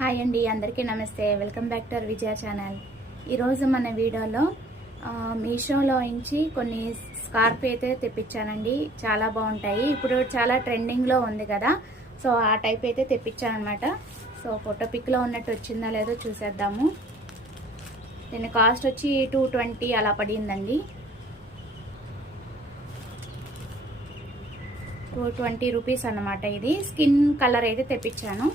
Hi అండి, అందరికీ నమస్తే. Welcome back to our Vijaya channel. ఈరోజు మన వీడియోలో మీషోలో నుంచి కొన్ని స్కార్ఫ్ అయితే తెప్పించానండి. చాలా బాగుంటాయి. ఇప్పుడు చాలా ట్రెండింగ్లో ఉంది కదా, సో ఆ టైప్ అయితే తెప్పించాను అనమాట. సో ఫోటో పిక్లో ఉన్నట్టు వచ్చిందా లేదో చూసేద్దాము. దీని కాస్ట్ వచ్చి 220 అలా పడిందండి. 220 రూపీస్ అన్నమాట. ఇది స్కిన్ కలర్ అయితే తెప్పించాను.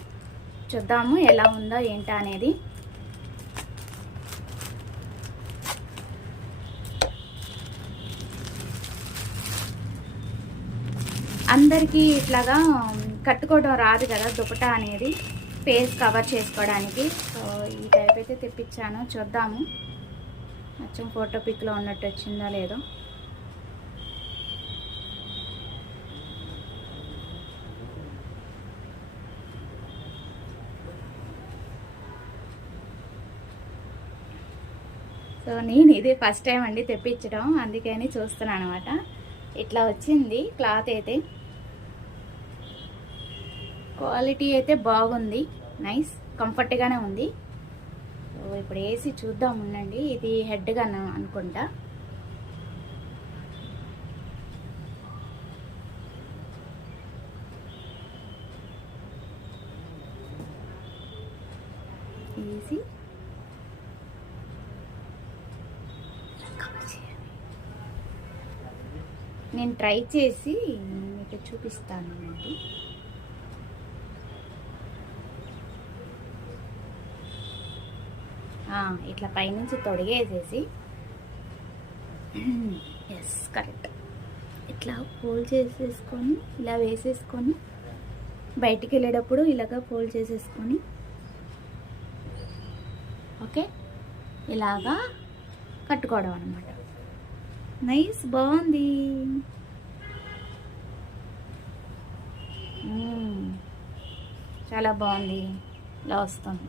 చూద్దాము ఎలా ఉందో ఏంటా అనేది. అందరికీ ఇట్లాగా కట్టుకోవడం రాదు కదా దుపట్టా అనేది, ఫేస్ కవర్ చేసుకోవడానికి. సో ఈ టైప్ అయితే తెప్పించాను. చూద్దాము కొంచెం ఫోటో పిక్లో ఉన్నట్టు వచ్చిందో లేదో. సో నేను ఇది ఫస్ట్ టైం అండి తెప్పించడం, అందుకని చూస్తున్నాను అనమాట. ఇట్లా వచ్చింది క్లాత్ అయితే. క్వాలిటీ అయితే బాగుంది, నైస్, కంఫర్ట్గానే ఉంది. సో ఇప్పుడు వేసి చూద్దాం ఉండండి. ఇది హెడ్గా అనుకుంటా. వేసి నేను ట్రై చేసి మీకు చూపిస్తాను అండి. ఇట్లా పైనుంచి తొడిగేసేసి, ఎస్ కరెక్ట్, ఇట్లా ఫోల్డ్ చేసేసుకొని ఇలా వేసేసుకొని బయటికి వెళ్ళేటప్పుడు ఇలాగా ఫోల్డ్ చేసేసుకొని, ఓకే, ఇలాగా కట్టుకోవడం అన్నమాట. నైస్, బాగుంది. చాలా బాగుంది. ఇలా వస్తుంది.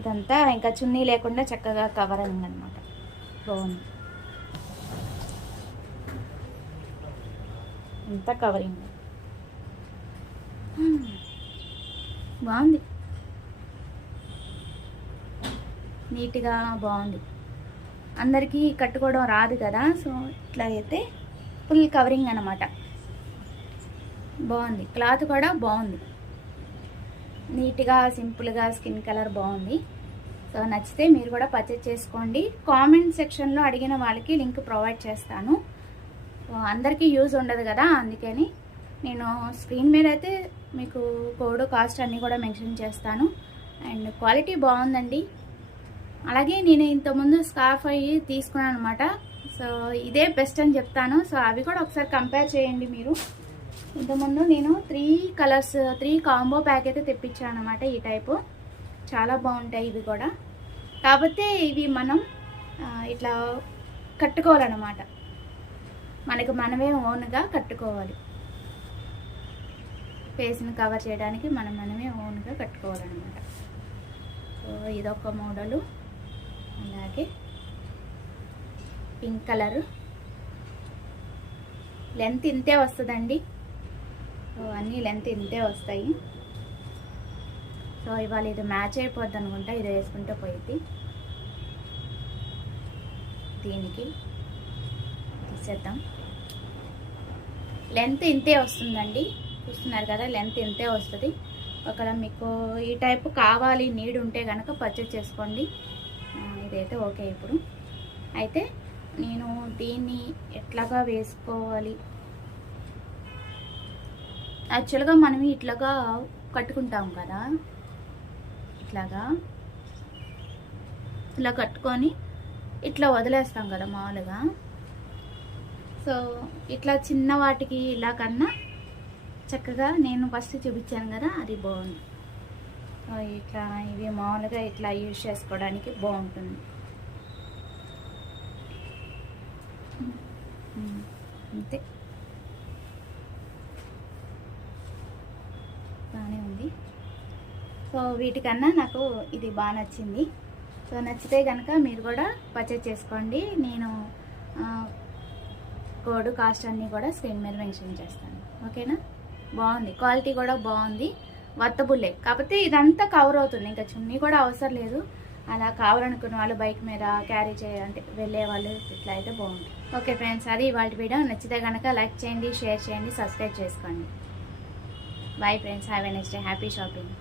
ఇదంతా ఇంకా చున్నీ లేకుండా చక్కగా కవర్ అయింది అనమాట. బాగుంది, అంతా కవరింగ్ బాగుంది, నీట్గా బాగుంది. అందరికీ కట్టుకోవడం రాదు కదా, సో ఇట్లా అయితే ఫుల్ కవరింగ్ అనమాట. బాగుంది, క్లాత్ కూడా బాగుంది, నీట్గా సింపుల్గా స్కిన్ కలర్ బాగుంది. సో నచ్చితే మీరు కూడా పర్చేజ్ చేసుకోండి. కామెంట్ సెక్షన్లో అడిగిన వాళ్ళకి లింక్ ప్రొవైడ్ చేస్తాను. సో అందరికీ యూజ్ ఉండదు కదా, అందుకని నేను స్క్రీన్ మీద అయితే మీకు కోడ్, కాస్ట్ అన్నీ కూడా మెన్షన్ చేస్తాను. అండ్ క్వాలిటీ బాగుందండి. అలాగే నేను ఇంతకుముందు స్కార్ఫ్ అయ్యి తీసుకున్నాను అనమాట. సో ఇదే బెస్ట్ అని చెప్తాను. సో అవి కూడా ఒకసారి కంపేర్ చేయండి మీరు. ఇంతకుముందు నేను 3 కాంబో ప్యాక్ అయితే తెప్పించాను అనమాట. ఈ టైపు చాలా బాగుంటాయి ఇవి కూడా. కాకపోతే ఇవి మనం ఇట్లా కట్టుకోవాలన్నమాట. మనకు మనమే ఓన్గా కట్టుకోవాలి. ఫేస్ని కవర్ చేయడానికి మనమే ఓన్గా కట్టుకోవాలన్నమాట. సో ఇదొక మోడలు. అలాగే పింక్ కలరు, లెంత్ ఇంతే వస్తుందండి. సో అన్నీ లెంత్ ఇంతే వస్తాయి. సో ఇవాళ ఇది మ్యాచ్ అయిపోద్ది అనుకుంటా. ఇది వేసుకుంటే పోయిద్ది. దీనికి తీసేద్దాం. లెంత్ ఇంతే వస్తుందండి, చూస్తున్నారు కదా, లెంత్ ఇంతే వస్తుంది. ఒకవేళ మీకు ఈ టైపు కావాలి, నీడ్ ఉంటే కనుక పర్చేజ్ చేసుకోండి. ఇదైతే ఓకే. ఇప్పుడు అయితే నేను దీన్ని ఎట్లాగా వేసుకోవాలి, యాక్చువల్గా మనం ఇట్లాగా కట్టుకుంటాం కదా, ఇలా కట్టుకొని ఇట్లా వదిలేస్తాం కదా మామూలుగా. సో ఇట్లా చిన్న వాటికి ఇలా కన్నా చక్కగా నేను ఫస్ట్ చూపించాను కదా, అది బాగుంది. ఇట్లా ఇవి మామూలుగా ఇట్లా యూజ్ చేసుకోవడానికి బాగుంటుంది. అంతే, బాగానే ఉంది. సో వీటికన్నా నాకు ఇది బాగా నచ్చింది. సో నచ్చితే కనుక మీరు కూడా పర్చేజ్ చేసుకోండి. నేను కోడ్, కాస్ట్ అన్నీ కూడా స్క్రీన్ మీద మెన్షన్ చేస్తాను. ఓకేనా? బాగుంది, క్వాలిటీ కూడా బాగుంది. వర్తబుల్లే, కాకపోతే ఇదంతా కవర్ అవుతుంది, ఇంకా చున్నీ కూడా అవసరం లేదు. అలా కావాలనుకున్న వాళ్ళు బైక్ మీద క్యారీ చేయాలంటే వెళ్ళే వాళ్ళు ఇట్లా అయితే బాగుంటుంది. ఓకే ఫ్రెండ్స్, అది ఇవాళ వీడియో. నచ్చితే కనుక లైక్ చేయండి, షేర్ చేయండి, సబ్స్క్రైబ్ చేసుకోండి. Bye friends, have a next day, happy shopping.